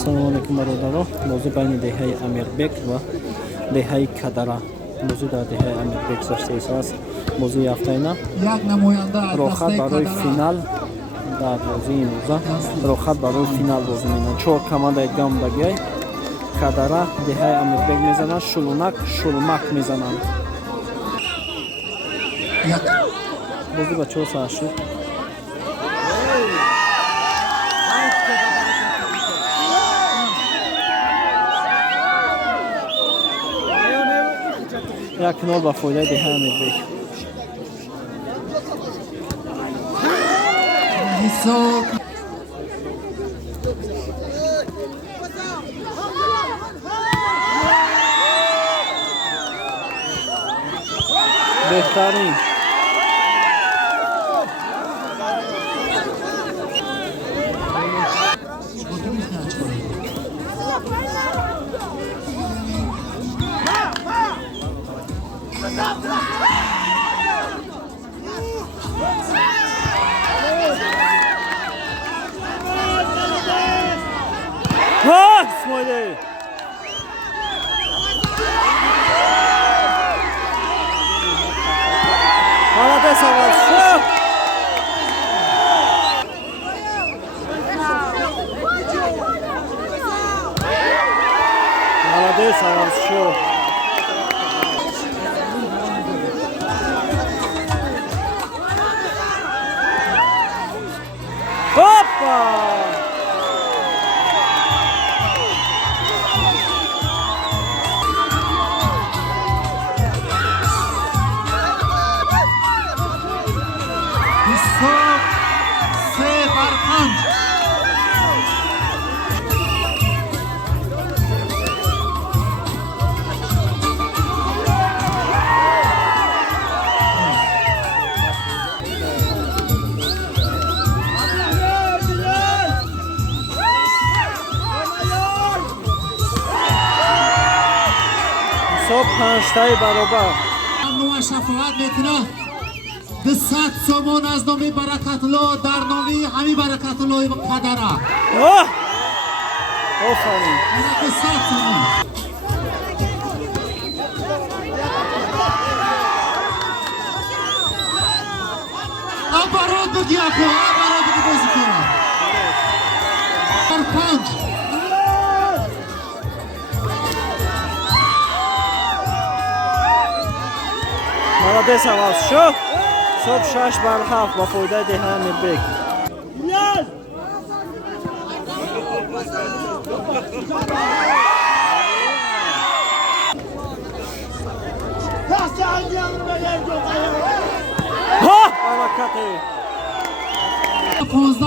Салому алейкум бародаро. Бозӣ байни деҳаи Амирбек ва деҳаи Кадара. Бозӣ дар деҳаи Амирбек заштеса аст. Бозии ҳафтаина. Як намоянда аз рохат барои финал дар бозии имрӯза. Рохат барои финал бозӣ менавад. 4 командаи гамбагиай Кадара деҳаи Амирбек мезананд. Шулунак Шулмак мезананд. Бозӣ ба 4 саат шуд. Як нол ба фоидаи деҳаи Амирбек. بهترین اسماعیلی молодец аваз шо молодец аваз шо опа حساب 5 برابر نوع شفاعت میکنه 200 سومون از نامی برکت الله در نامی همی برکت الله قدره آفرین 200 سومون آبارات بگی اکو آبارات بگی بازی کنه در 5 молодец аваз шо соб 6 бар 7 ба фоидаи деҳаи Амирбек баракате 15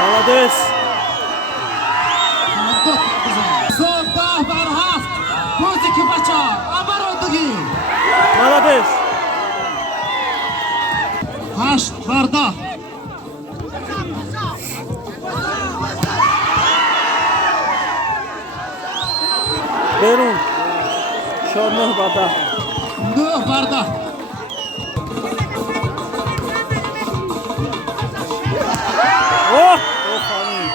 молодец صبح 10 بر 7 بازی که بچه آبارات بگی молодец 8 بر 10 берун 9 ба 10 9 بر 10 آفرین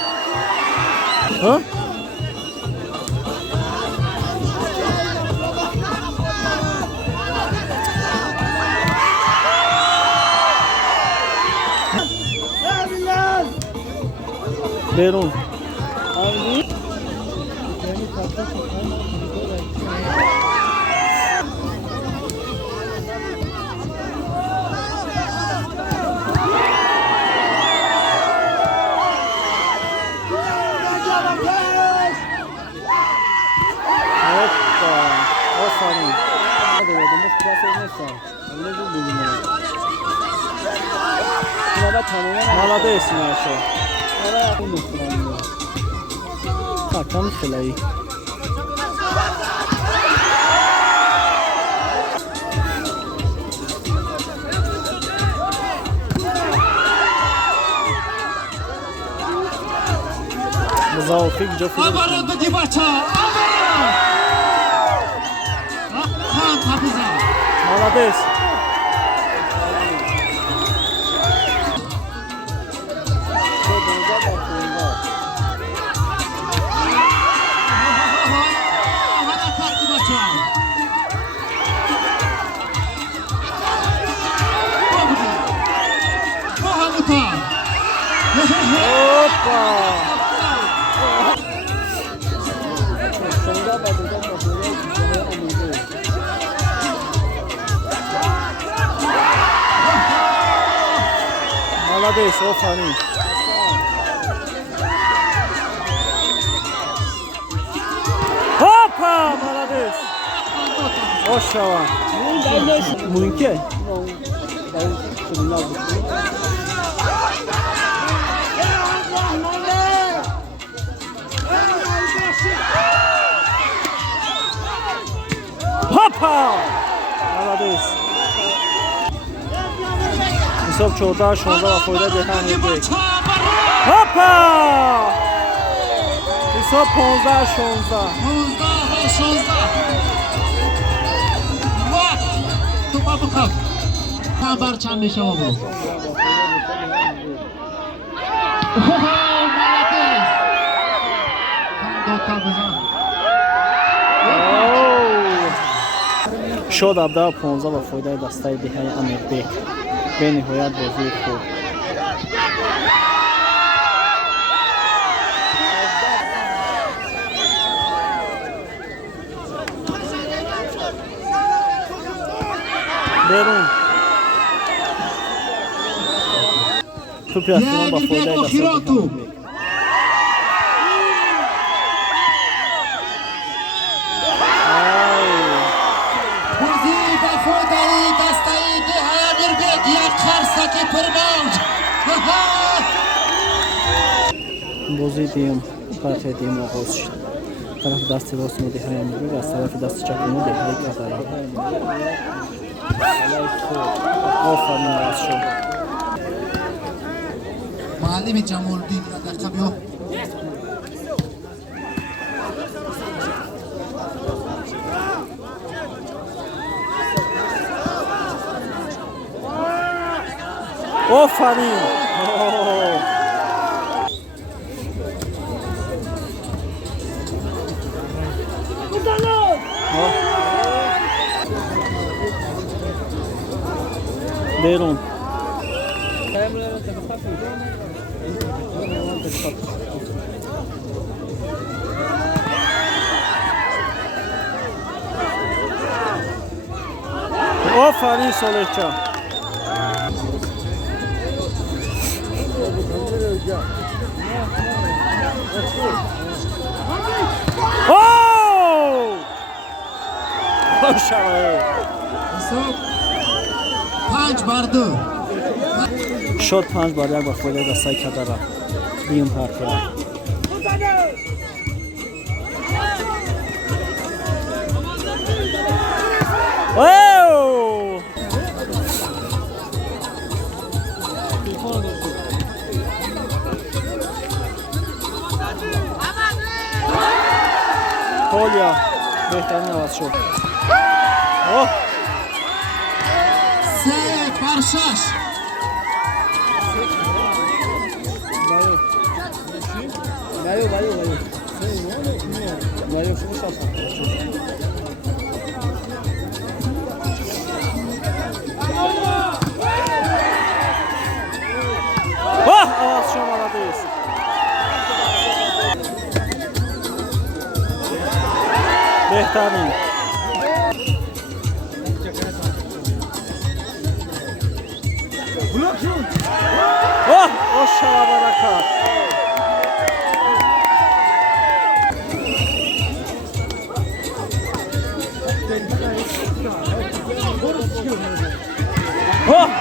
берун молодец наша так там силаи Zaufik Jofi. آبارو بگی بچه آبارو خان تبوزه Молодец. Опа! Молодец, Офани. Опа! Молодец. Ошава. Мунке. Hoppa! Молодец. Hesap 14-16 va foyda dehan edek. Hoppa! Hesap 15-16. 15-16 وقت توپا بخواب خبر چند میشه بابا ملکیس دوتا بزن شد ابدا 15 و فایده دسته دههای امیربک به نهایت بازی خوب برون تو پیاسیون با فایده دسته دههای بازی دیم قطع دیم آغاز شد طرف دست راست ما دههای امیربک از طرف دست چپ ما دههای کدرا آفرین راست شد معلم جمال الدین دقیقه بیا آفرین بیرون آفرین صالح اوه خوشم پنج بر دو شد 5 بار 1 با فایده دسته کدرا دیم پارتیا اوه پولیا بهترین عوض شد اوه 3 بر 6 عوض شد молодец بهترین ماشاءالله برکت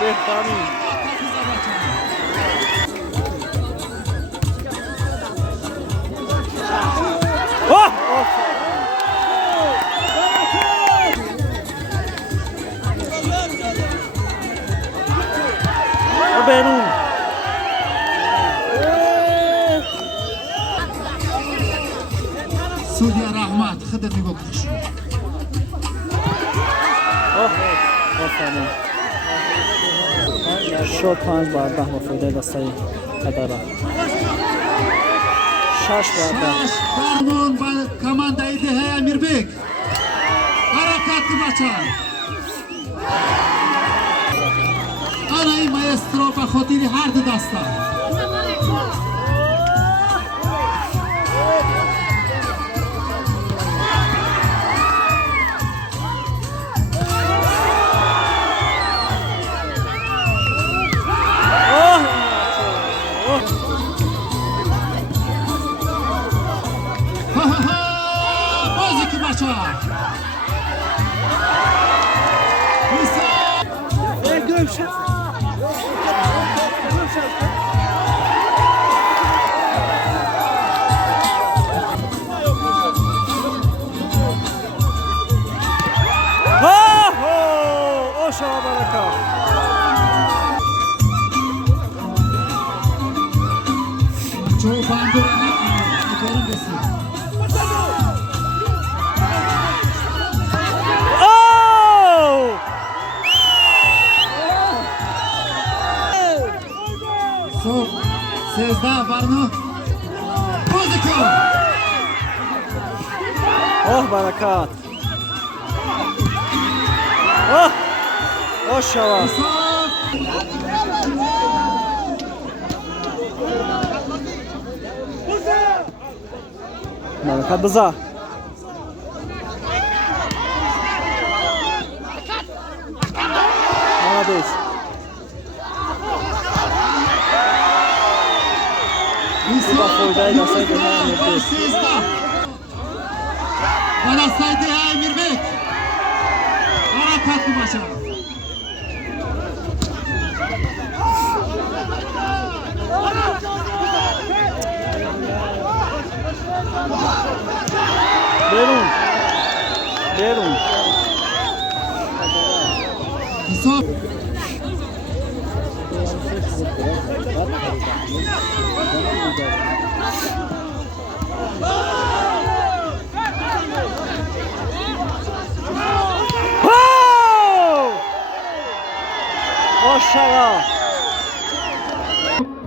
بهترین برون судья рахмат худо мегӯфтш آفرین شد 5 بر 10 با فایده دسته کدره 6 بر 10 فرمون با командаи деҳаи Амирбек ҳаракат ки бача ана ин маэстро ба хотири ҳар ду даста бозӣ ки бача شما برکت چو باندورانه بریم بسیم صبح 13 برنو بازی کن برکت شما برکت بزا молодец با فایده دسته دیگه Amirбек harakat bacha برون حساب ماشاءالله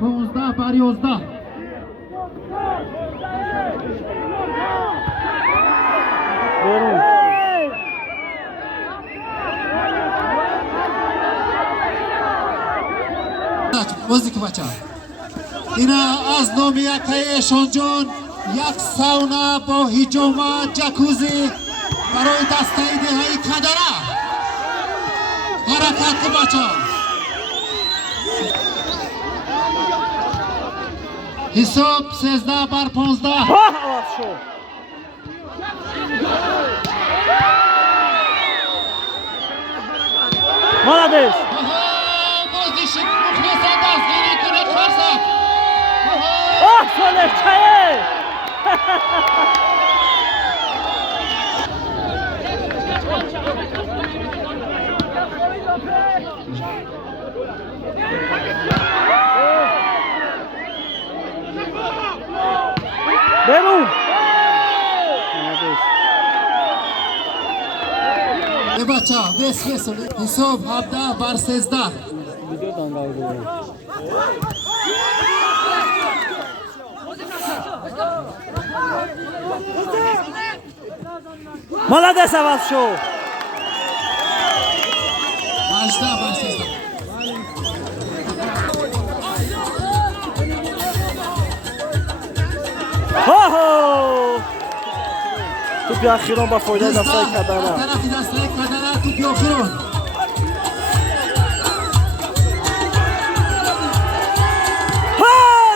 15 بر 11 برون بازی که بچه اینا از نام یکای اشانجان یک ساونا با هیجوما جکوزی برای دسته دههای کدره حرکت که بچه حساب 13 بر 15 молодец بازیش مخلصا دستگیری کنید فرصت صالح چایه برون بچه بس حساب 17 بر 13 ویدیو دانگاه برون молодец عوض شو 18 بر 13 توپی اخیران با فایده دسته کدره طرف دسته کدره توپی اخیران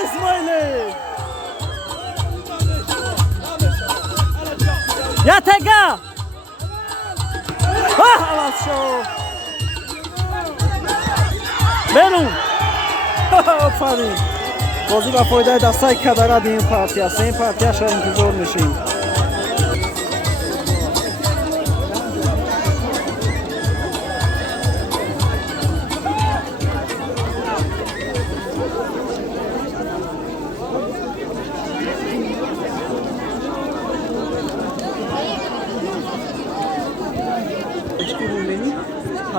اسماعیلی یا تگا عوض شو برون آفرین بازی با فایده دسته کدره دی این پارتی است این پارتی ها شاید انتظار میشیم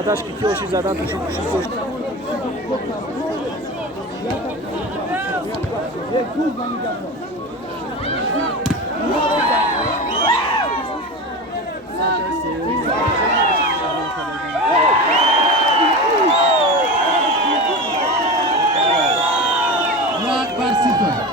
خطش که کیوشی زدن توشی کشت. یک بر صفر.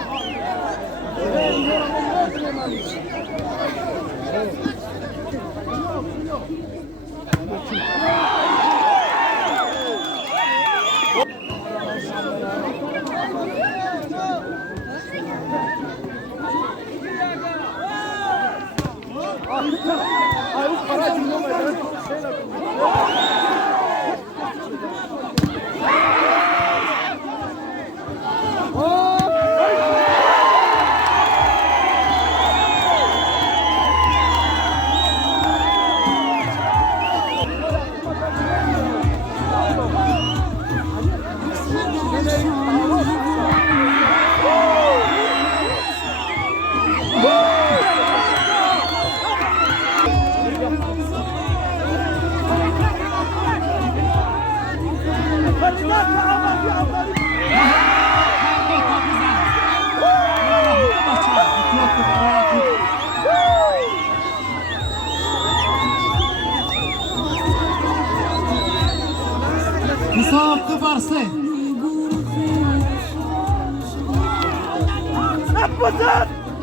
حساب 2 بر 3.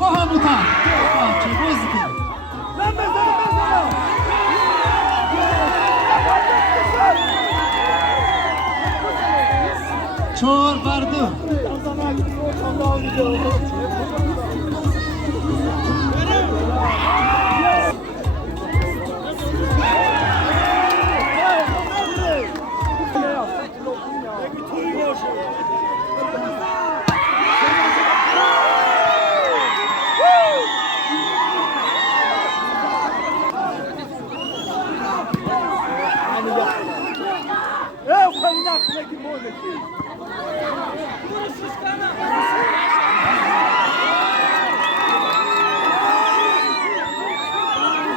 Mahamutan. Bahçe bozdu. 4 بر 2.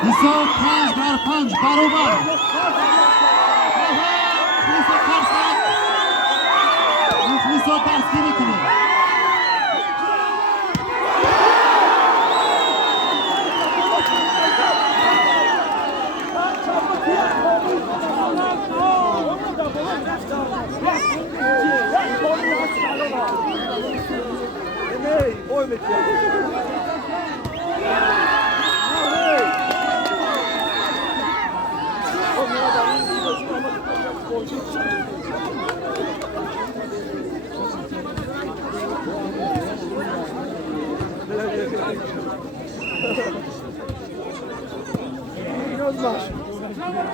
حساب 5 بر 5 برابر. مخلصا دستگیری کنید.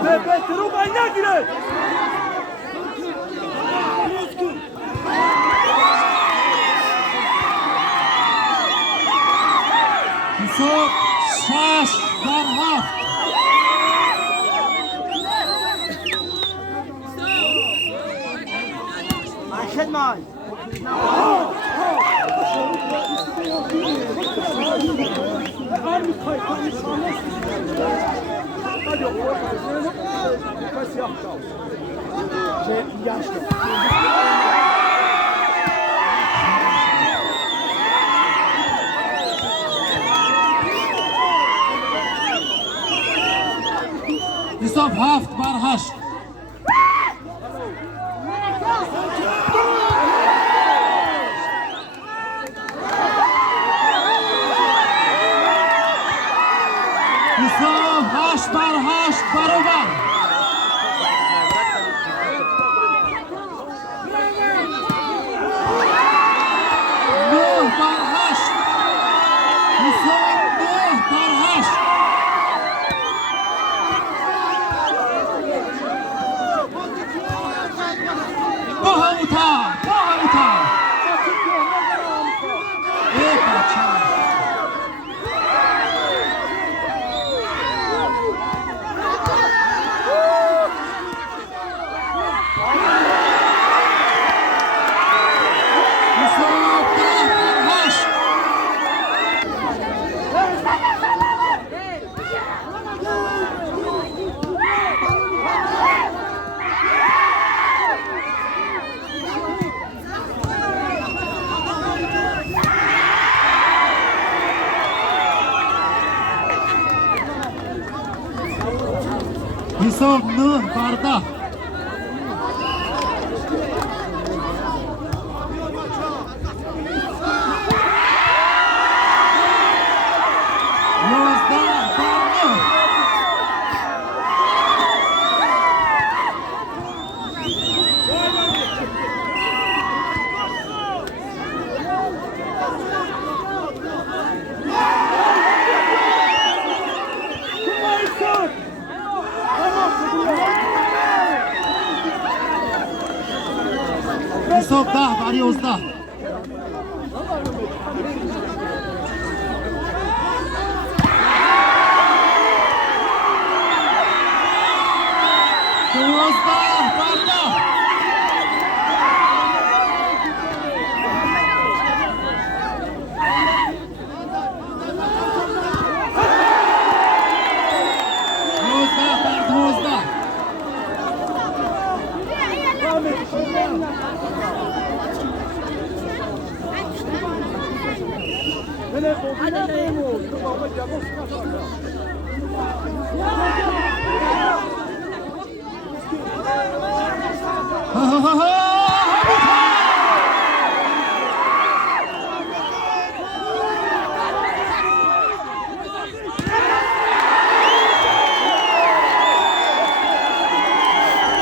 Bebeği manyak girer. حساب 6 بر 7. Manşet man. حساب 7 بر 8. حساب 8 بر 8 برابر. حساب 9-10. حساب 10-11.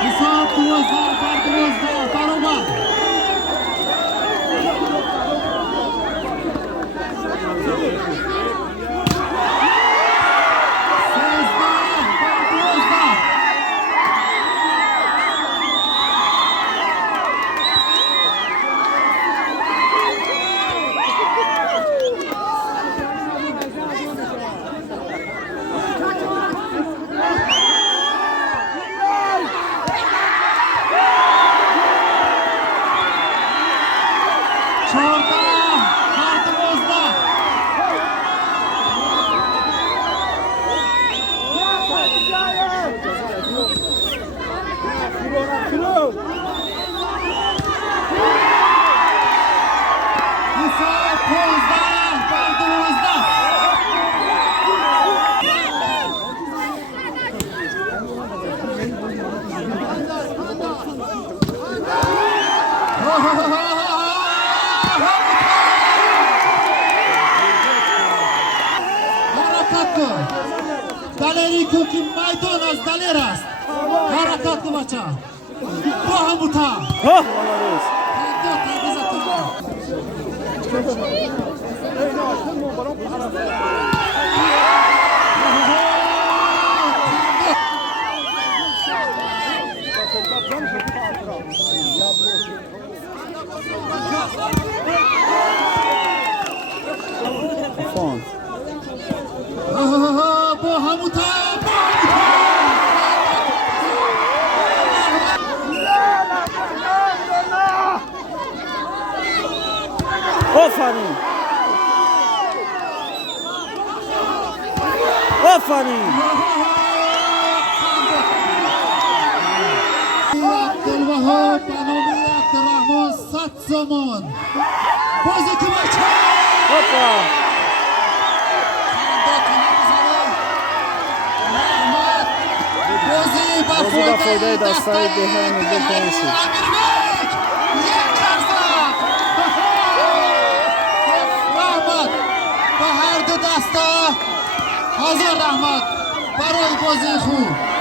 حساب 12-12 برابر. دلیری که میدان از دلیر است. حرکت بچه با هموتا با هموتا آفرین آفرین عبدالوهاب بنامی عبدالرحمن 100 زمان بازی که بچه بازی با فایده دستای دهن دلتانسی رحمت با هر دو دستا حاضر رحمت برای بازی خوب